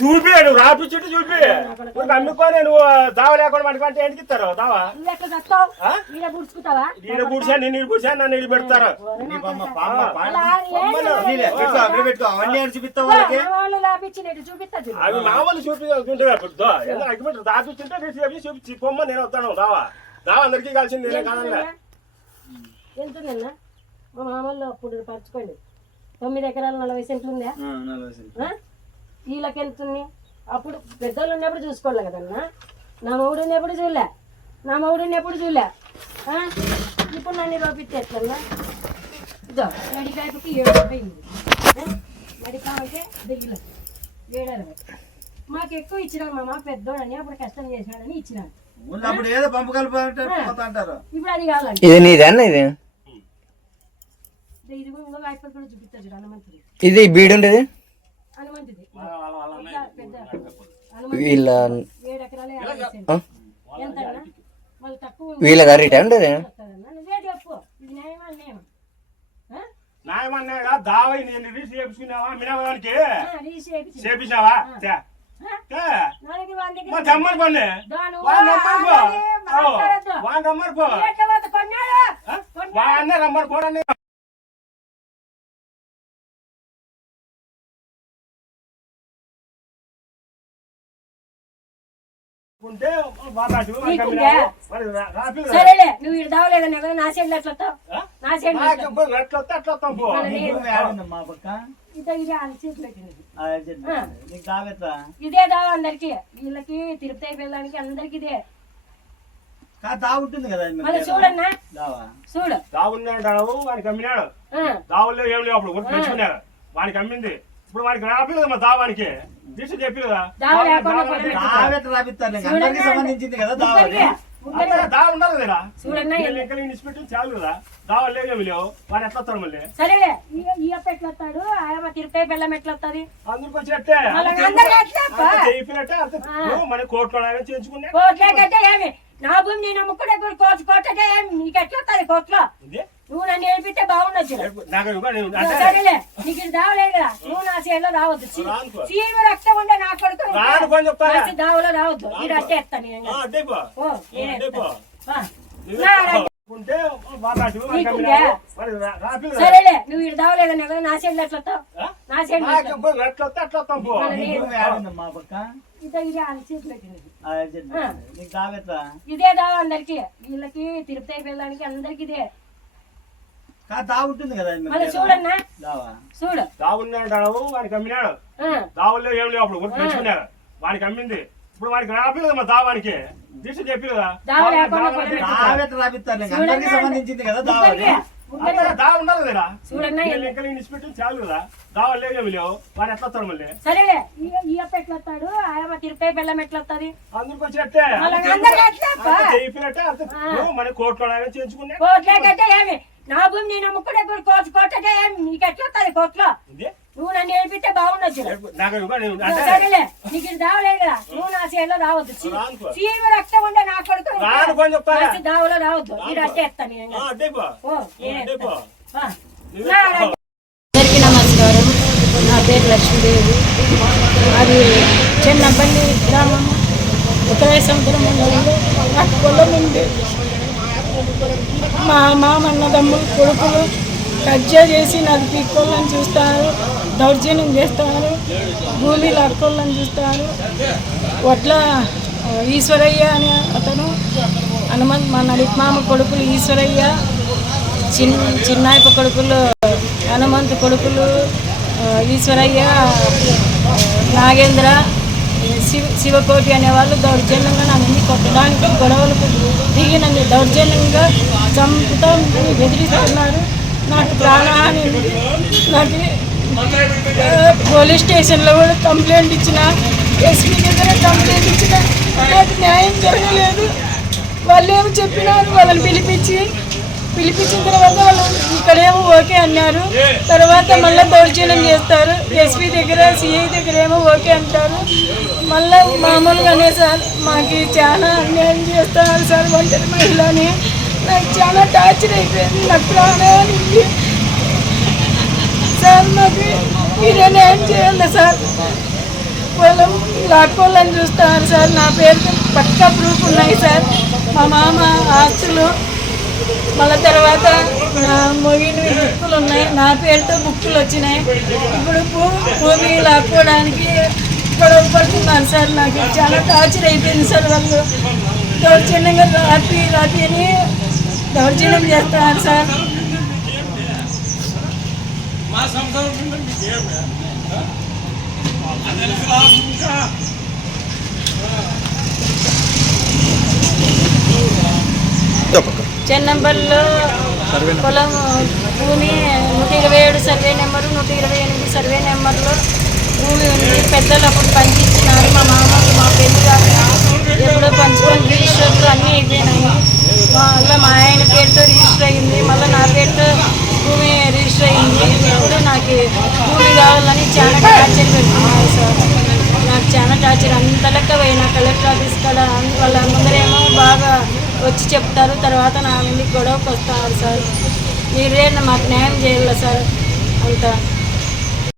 చూపి నువ్వు రాపిచ్చుంటే చూపి అమ్ముకొని నువ్వు దావ లేకుండా మనకంటే ఎందుకు ఇస్తారు దావా ఈడ పూడ్చా నేను పూడ్చా నన్ను ఇల్లు పెడతారు అవి మామూలు చూపించుంటే రాపిచ్చుంటే చూపించి పొమ్మ నేను వస్తాను దావా దావా అందరికీ కలిసింది నేనే కాదన్నా ఎంతుందన్నా మా మామూలు అప్పుడు పరచుకోండి 9 ఎకరాలు 40 సెంట్లు ఉందా వీళ్ళకి ఎంతుంది అప్పుడు పెద్దోళ్ళు ఉన్నప్పుడు చూసుకోవాలి కదన్నా నా మౌడు ఉన్నప్పుడు చూడలే ఇప్పుడు నన్ను రోపిస్తే ఎట్లన్నా ఇదో నడికాయకి 7 రూపాయలు నడికాయకే 7 మాకు ఎక్కువ ఇచ్చినాడు మామ పెద్దోడని అప్పుడు కష్టం చేసినాడని ఇచ్చినాడు ఇప్పుడు అది కావాలండి ఇది నీదన్న ఇది ఇది ఇంకో వాయిపర్ కూడా చూపిస్తారు చూడు హనుమంతుడి ఇది బీడు ఉండేది హనుమంతుడి వీళ్ళ 7 ఎకరాలే ఎంత వాళ్ళు తక్కువ వీళ్ళ గారి ఉండేది నువ్వే చెప్పు ఇది న్యాయమన్నా దావా నేను రీస్ చేపించుకున్నావా మినవానికి చేపించావా జమ్మని పని రమ్మని పో వాడినే రమ్మని పోడని సరేలే నువ్వు ఇటు దావలేదన్నా కదా నా సైడ్ ఎట్లా నా సైడ్ ఇదే దావా అందరికి వీళ్ళకి తిరుపతి వెళ్ళడానికి అందరికి ఇదే ఉంటుంది కదా చూడన్నా చూడు దావున్నాడు వానికి అమ్మినాడు దావుల్లో ఏం లేవు అప్పుడు పెంచుకున్నారు వానికి అమ్మింది ఇప్పుడు వానికి రాపిలేదు మా దావానికి దిశ చెప్పి కదా సంబంధించింది కదా దావ ఉండాలి కదా లెక్కలు ఇన్స్పెక్టర్ చాలు కదా దావాలు లేవు లేవు వాడు ఎట్లా వస్తాడు మళ్ళీ సరేలే ఈ అప్ప ఎట్లా వస్తాడు ఆయమ్మ తిరుపతి బెల్లం ఎట్లా వస్తుంది అందరికి వచ్చేట్టే చెప్పినట్టే మన కోర్టులో చేయించుకున్నా నా భూమి నేను అమ్ముకుంటే కోర్టుకే నీకు ఎట్లా వస్తుంది కోర్టులో నువ్వు నన్ను నేర్పితే బాగుండొచ్చు సరేలే నీకు ఇది దావలేదు కదా నువ్వు నా చేతిలో రావద్దు సీమ రక్తం ఉండే నా కొడుకు దావలో రావద్దు ఇది అట్టే ఎత్తాను సరేలే నువ్వు ఇటు దావలేదన్నా కదా నా సైడ్ ఎట్లా నా సైడ్ ఇదే దావా అందరికి వీళ్ళకి తిరుపతి వెళ్ళడానికి అందరికి ఇదే ఉంటుంది కదా చూడన్నా చూడు దావున్నాడు వానికి అమ్మినాడు దావుల్లో ఏం లేవు అప్పుడు పెంచుకున్నారు వానికి అమ్మింది ఇప్పుడు వానికి రాపిలేదు మా దావానికి దిశ చెప్పి కదా సంబంధించింది కదా దావ ఉండాలి కదా లెక్కలు ఇన్స్పెక్టర్ చాలు కదా దావాలు లేవు లేవు వాడు ఎట్లా వస్తాడు మళ్ళీ సరేలే ఈ అప్ప ఎట్లా వస్తాడు ఆయమ్మ తిరుపతి బెల్లం ఎట్లా వస్తుంది అందరికి వచ్చేట్టే చెప్పినట్టే మన కోర్టులో చేయించుకున్నా నా భూమి నేను అమ్ముకుంటే కోర్టుకే నీకు ఎట్లా వస్తుంది కోర్టులో నువ్వు నన్ను నేర్పితే బాగుండొచ్చు సరేలే నీకు ఇది దావలేదు కదా నువ్వు నా చేతిలో రావద్దు సీమ రక్తం ఉండే నా కొడుకు దావలో రావద్దు ఇది అట్టే ఎత్తాను అందరికీ నమస్కారం. నా పేరు లక్ష్మీదేవి. అది చిన్నపల్లి గ్రామం ఉత్తరాయ సముద్రం మండలంలో నాకు పొలం ఉంది. మా మామన్నదమ్ములు కొడుకులు కబ్జా చేసి నాకు పీక్కోళ్ళని చూస్తారు, దౌర్జన్యం చేస్తారు, భూమి లాక్కోళ్ళని చూస్తారు. వడ్ల ఈశ్వరయ్య అనే అతను హనుమంత్ మా నడిపి మామ కొడుకులు ఈశ్వరయ్య, చిన్నాయప కొడుకులు హనుమంత్ కొడుకులు ఈశ్వరయ్య, నాగేంద్ర, శివకోటి అనేవాళ్ళు దౌర్జన్యంగా నన్ను కొట్టడానికి గొడవలకు దిగి నన్ను దౌర్జన్యంగా చంపుతాం బెదిరిస్తున్నారు. నాకు ప్రాణహాని ఉంది. నాకు పోలీస్ స్టేషన్లో కూడా కంప్లైంట్ ఇచ్చిన, ఎస్పీ దగ్గర కంప్లైంట్ ఇచ్చిన, నాకు న్యాయం జరగలేదు. వాళ్ళు ఏమో చెప్పినారు, వాళ్ళని పిలిపించిన తర్వాత వాళ్ళు ఇక్కడేమో ఓకే అన్నారు. తర్వాత మళ్ళీ దౌర్జన్యం చేస్తారు. ఎస్పీ దగ్గర సిఐ దగ్గర ఏమో ఓకే అంటారు. మళ్ళీ మామూలుగానే సార్ మాకు చాలా అన్యాయం చేస్తున్నారు సార్. ఒంటరి మహిళని నాకు చాలా టార్చర్ అయిపోయింది. నాకు ప్రాణాలు సార్, మాకు మీరే న్యాయం చేయాలి సార్. పొలం లాక్కోవాలని చూస్తున్నారు సార్. నా పేరుతో పక్కా ప్రూఫ్ ఉన్నాయి సార్. మా మామ ఆస్తులు మళ్ళీ తర్వాత మొగినవి బుక్కులు ఉన్నాయి, నా పేరుతో బుక్కులు వచ్చినాయి. ఇప్పుడు భూమి లాక్కోవడానికి గొడవ పడుతున్నారు సార్. నాకు చాలా టార్చర్ అయిపోయింది సార్. వాళ్ళు దౌర్జన్యంగా రాత్రి అని దౌర్జన్యం చేస్తున్నారు సార్. చెన్నంబల్లో పొలం భూమి 127 సర్వే నెంబరు 128 సర్వే నెంబర్లో భూమి ఉంది. పెద్దలు అప్పుడు పంచిచ్చినారు. మా మామకు మా పెళ్లి కాదు ఎప్పుడో పంచుకొని రిజిస్టర్లు అన్నీ అయిపోయినాయి. మళ్ళీ మా ఆయన పేరుతో రిజిస్టర్ అయింది, మళ్ళీ నా పేరుతో భూమి రిజిస్టర్ అయింది. ఇప్పుడు నాకు భూమి కావాలని చాలా టార్చర్ పెడుతున్నారు సార్. నాకు చాలా టార్చర్ అంత లెక్క పోయినా కలెక్టర్ ఆఫీస్ కాడ వాళ్ళ ముందరేమో బాగా వచ్చి చెప్తారు, తర్వాత నా మీద గొడవకు వస్తున్నారు సార్. మీరే మాకు న్యాయం చేయాలి సార్ అంతా.